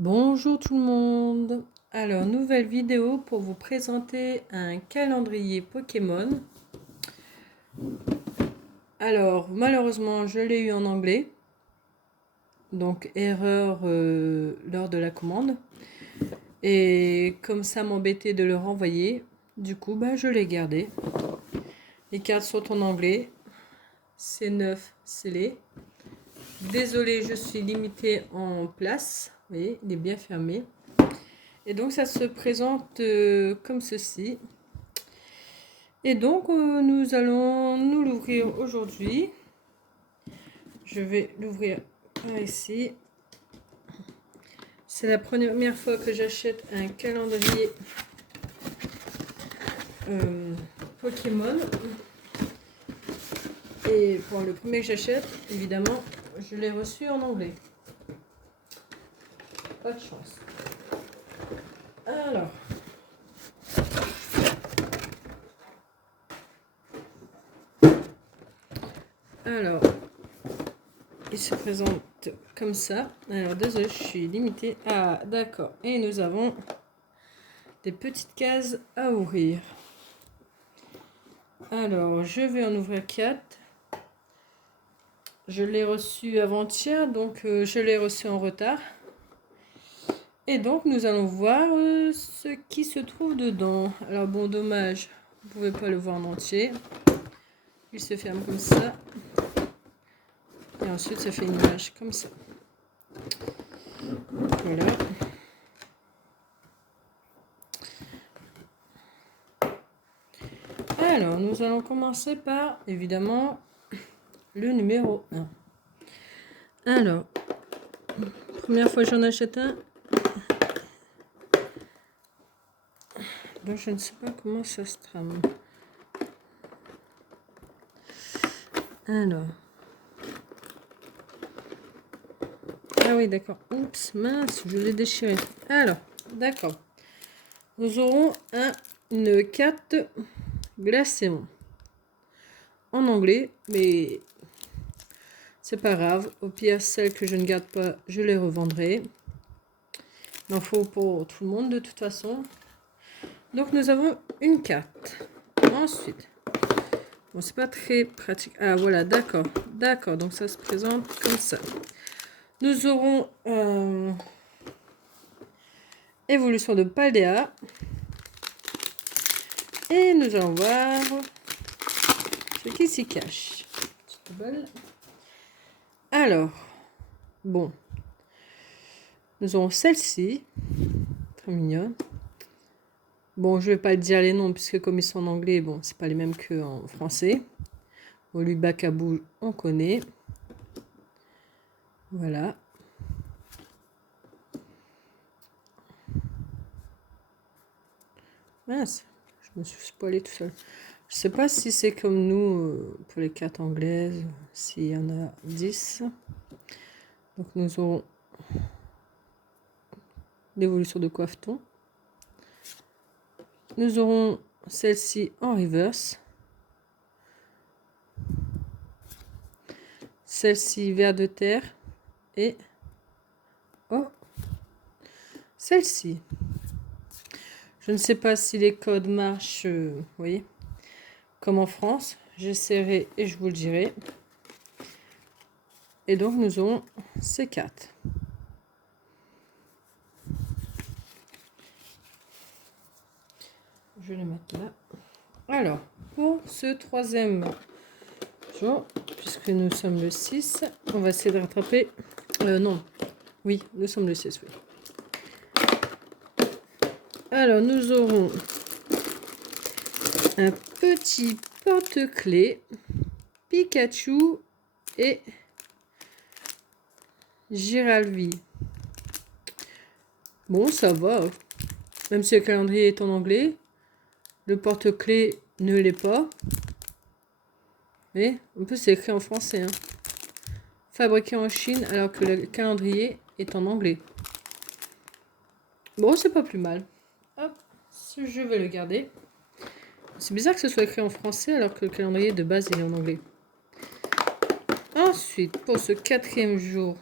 Bonjour tout le monde. Alors, nouvelle vidéo pour vous présenter un calendrier Pokémon. Alors, malheureusement, je l'ai eu en anglais. Donc, erreur lors de la commande. Et comme ça m'embêtait de le renvoyer, du coup, je l'ai gardé. Les cartes sont en anglais. C'est 9 scellé. Désolée, je suis limitée en place. Vous voyez, il est bien fermé. Et donc, ça se présente comme ceci. Et donc, nous allons nous l'ouvrir aujourd'hui. Je vais l'ouvrir par ici. C'est la première fois que j'achète un calendrier Pokémon. Et pour le premier que j'achète, évidemment, je l'ai reçu en anglais. Pas de chance. Alors, il se présente comme ça. Alors, désolé, je suis limitée. Ah, d'accord. Et nous avons des petites cases à ouvrir. Alors, je vais en ouvrir 4. Je l'ai reçu avant-hier, donc je l'ai reçu en retard. Et donc, nous allons voir ce qui se trouve dedans. Alors, bon, dommage, vous ne pouvez pas le voir en entier. Il se ferme comme ça. Et ensuite, ça fait une image comme ça. Voilà. Alors, nous allons commencer par, évidemment, le numéro 1. Alors, première fois que j'en achète un. Donc, je ne sais pas comment ça se trame. Alors. Ah oui, d'accord. Oups, mince, je l'ai déchiré. Alors, d'accord. Nous aurons une carte Glaceon. En anglais, mais c'est pas grave. Au pire, celles que je ne garde pas, je les revendrai. Il en faut pour tout le monde de toute façon. Donc, nous avons une carte. Ensuite, bon, c'est pas très pratique. Ah, voilà, d'accord. D'accord, donc ça se présente comme ça. Nous aurons évolution de Paldea. Et nous allons voir ce qui s'y cache. Alors, bon. Nous aurons celle-ci. Très mignonne. Bon, je ne vais pas dire les noms, puisque comme ils sont en anglais, bon, c'est pas les mêmes qu'en français. Bon, lui, Bacabou, on connaît. Voilà. Mince, je me suis spoilé tout seul. Je sais pas si c'est comme nous, pour les cartes anglaises, s'il y en a 10. Donc, nous aurons l'évolution de Coiffeton. Nous aurons celle-ci en reverse. Celle-ci vert de terre. Et oh, celle-ci. Je ne sais pas si les codes marchent, vous voyez, comme en France. J'essaierai et je vous le dirai. Et donc, nous aurons ces cartes. Je vais les mettre là. Alors, pour ce troisième jour, puisque nous sommes le 6, on va essayer de rattraper... non, oui, nous sommes le 6, oui. Alors, nous aurons un petit porte-clés Pikachu et Giralvi. Bon, ça va. Même si le calendrier est en anglais, le porte-clés ne l'est pas. Mais en plus, c'est écrit en français. Hein. Fabriqué en Chine alors que le calendrier est en anglais. Bon, c'est pas plus mal. Hop, je vais le garder. C'est bizarre que ce soit écrit en français alors que le calendrier de base il est en anglais. Ensuite, pour ce quatrième jour,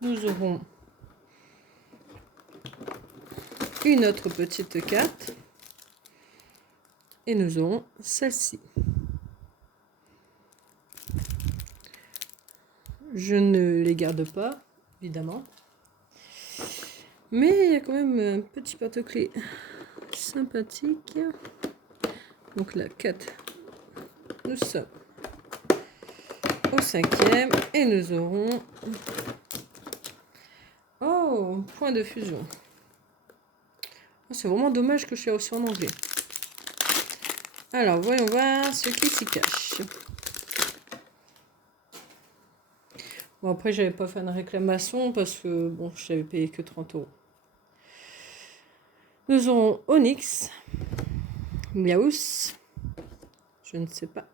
nous aurons une autre petite carte. Et nous aurons celle-ci. Je ne les garde pas, évidemment. Mais il y a quand même un petit porte-clés sympathique. Donc la 4, nous sommes au 5e. Et nous aurons... Oh, point de fusion. Oh, c'est vraiment dommage que je sois aussi en anglais. Alors, voyons voir ce qui s'y cache. Bon, après, j'avais pas fait une réclamation parce que, bon, je n'avais payé que 30 €. Nous aurons Onyx, Miaus, je ne sais pas.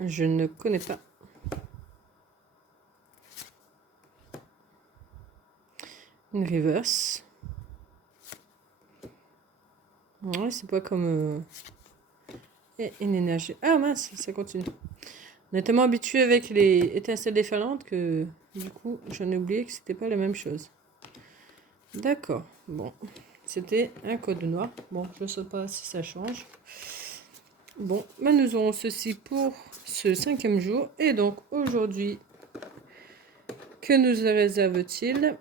Je ne connais pas. Une reverse. Ouais, c'est pas comme... Et une énergie. Ah mince, ça continue. On est tellement habitué avec les étincelles déferlantes que du coup, j'en ai oublié que c'était pas la même chose. D'accord. Bon, c'était un code noir. Bon, je ne sais pas si ça change. Bon, ben nous aurons ceci pour ce 5e jour. Et donc aujourd'hui, que nous réserve-t-il?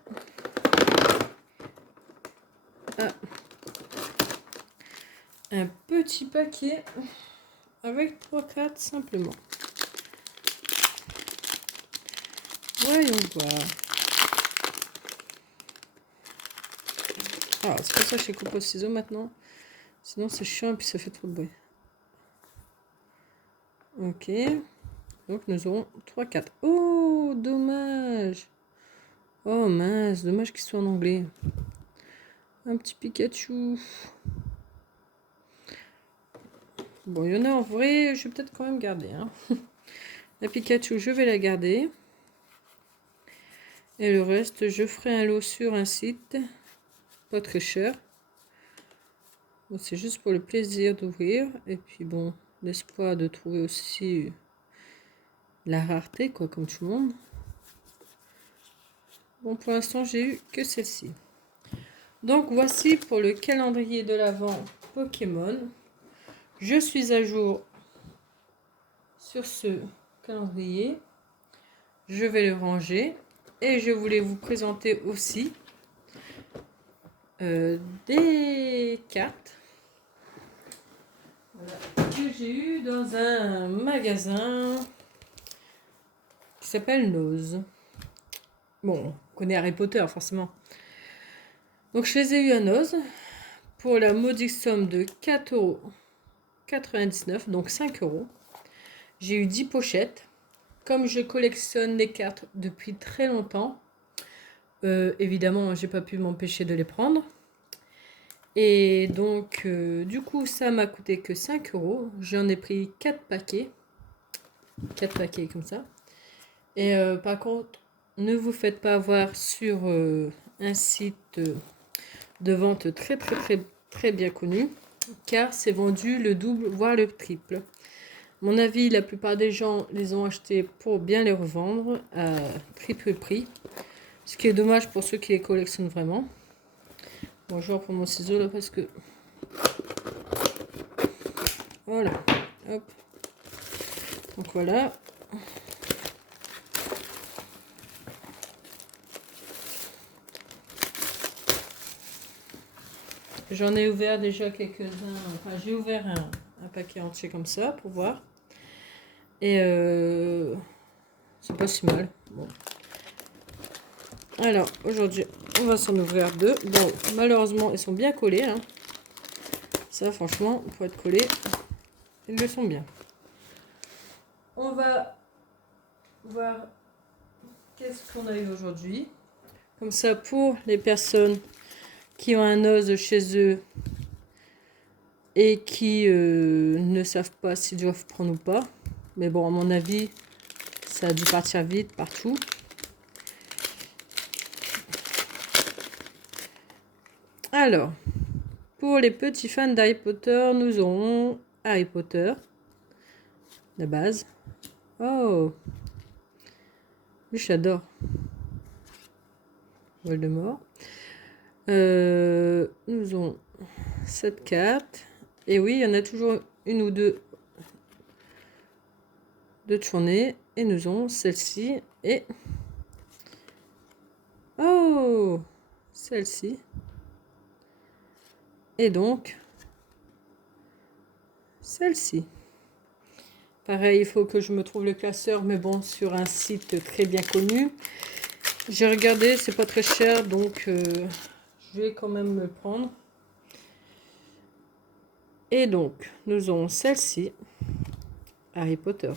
Ah, un petit paquet avec 3 cartes simplement. Voyons voir. Ah, c'est pour ça que je coupe au ciseau maintenant. Sinon c'est chiant et puis ça fait trop de bruit. Ok. Donc nous aurons 3 cartes. Oh, dommage. Oh mince, dommage qu'il soit en anglais. Un petit Pikachu. Bon, il y en a en vrai, je vais peut-être quand même garder. Hein. La Pikachu, je vais la garder. Et le reste, je ferai un lot sur un site. Pas très cher. Bon, c'est juste pour le plaisir d'ouvrir. Et puis bon, l'espoir de trouver aussi la rareté, quoi, comme tout le monde. Bon, pour l'instant, j'ai eu que celle-ci. Donc, voici pour le calendrier de l'Avent Pokémon. Je suis à jour sur ce calendrier. Je vais le ranger. Et je voulais vous présenter aussi des cartes que j'ai eues dans un magasin qui s'appelle Nose. Bon, on connaît Harry Potter forcément. Donc je les ai eues à Nose pour la modique somme de 4,99 €, donc 5 €. J'ai eu 10 pochettes. Comme je collectionne les cartes depuis très longtemps, évidemment, j'ai pas pu m'empêcher de les prendre. Et donc, du coup, ça m'a coûté que 5 €. J'en ai pris 4 paquets. 4 paquets comme ça. Et par contre, ne vous faites pas avoir sur un site de vente très bien connu. Car c'est vendu le double, voire le triple. À mon avis, la plupart des gens les ont achetés pour bien les revendre à triple prix. Ce qui est dommage pour ceux qui les collectionnent vraiment. Bon, je vais reprendre mon ciseau là parce que... Voilà. Hop. Donc voilà. J'en ai ouvert déjà quelques-uns. Enfin, j'ai ouvert un paquet entier comme ça pour voir. Et c'est pas si mal. Bon. Alors, aujourd'hui, on va s'en ouvrir 2. Bon, malheureusement, ils sont bien collés. Hein. Ça, franchement, pour être collés, ils le sont bien. On va voir qu'est-ce qu'on a eu aujourd'hui. Comme ça, pour les personnes qui ont un os chez eux et qui ne savent pas s'ils doivent prendre ou pas. Mais bon, à mon avis, ça a dû partir vite partout. Alors, pour les petits fans d'Harry Potter, nous aurons Harry Potter, la base. Oh, j'adore. Voldemort. Nous avons cette carte. Et oui, il y en a toujours une ou deux de tournées. Et nous avons celle-ci. Et... oh! Celle-ci. Et donc... celle-ci. Pareil, il faut que je me trouve le classeur. Mais bon, sur un site très bien connu. J'ai regardé, c'est pas très cher. Donc, je vais quand même me le prendre. Et donc, nous avons celle-ci. Harry Potter.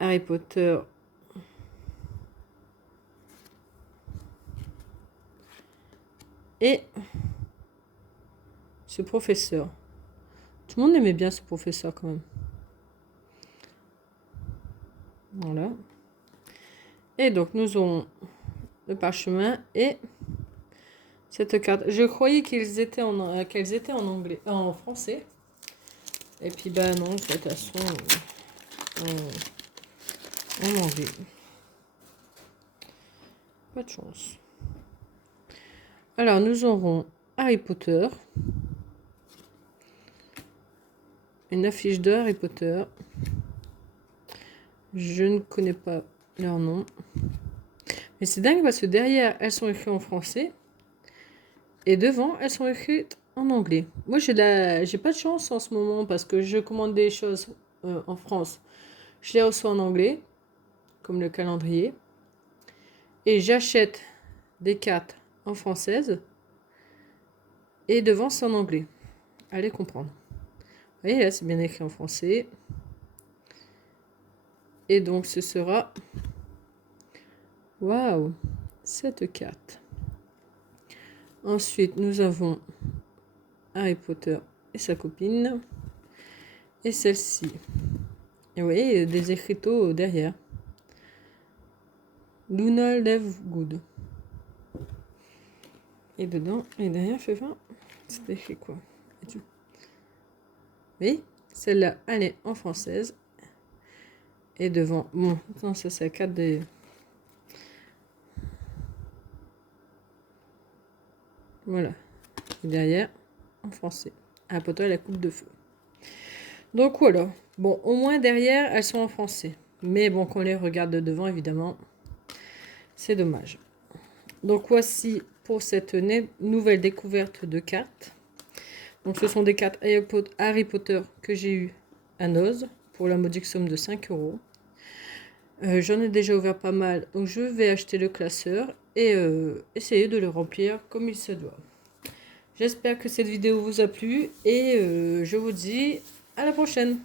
Harry Potter. Et ce professeur. Tout le monde aimait bien ce professeur quand même. Voilà. Et donc, nous avons le parchemin et cette carte. Je croyais qu'elles étaient en anglais, en français. Et puis, bah non, de toute façon, en anglais. Pas de chance. Alors, nous aurons Harry Potter. Une affiche de Harry Potter. Je ne connais pas leur nom. Mais c'est dingue parce que derrière, elles sont écrites en français. Et devant, elles sont écrites en anglais. Moi, j'ai pas de chance en ce moment parce que je commande des choses en France. Je les reçois en anglais, comme le calendrier. Et j'achète des cartes en française. Et devant, c'est en anglais. Allez comprendre. Vous voyez, là, c'est bien écrit en français. Et donc, ce sera... waouh! Cette carte. Ensuite, nous avons Harry Potter et sa copine. Et celle-ci. Et vous voyez, des écriteaux derrière. Luna Lovegood. Et dedans, et derrière, fait 20. C'est écrit quoi? Oui, celle-là, elle est en française. Et devant, bon, non, ça c'est la carte des... voilà. Et derrière, en français. Harry Potter et la coupe de feu. Donc voilà. Bon, au moins derrière, elles sont en français. Mais bon, qu'on les regarde de devant, évidemment, c'est dommage. Donc voici pour cette nouvelle découverte de cartes. Donc ce sont des cartes Harry Potter que j'ai eues à Noz pour la modique somme de 5 €. J'en ai déjà ouvert pas mal, donc je vais acheter le classeur et essayer de le remplir comme il se doit. J'espère que cette vidéo vous a plu et je vous dis à la prochaine.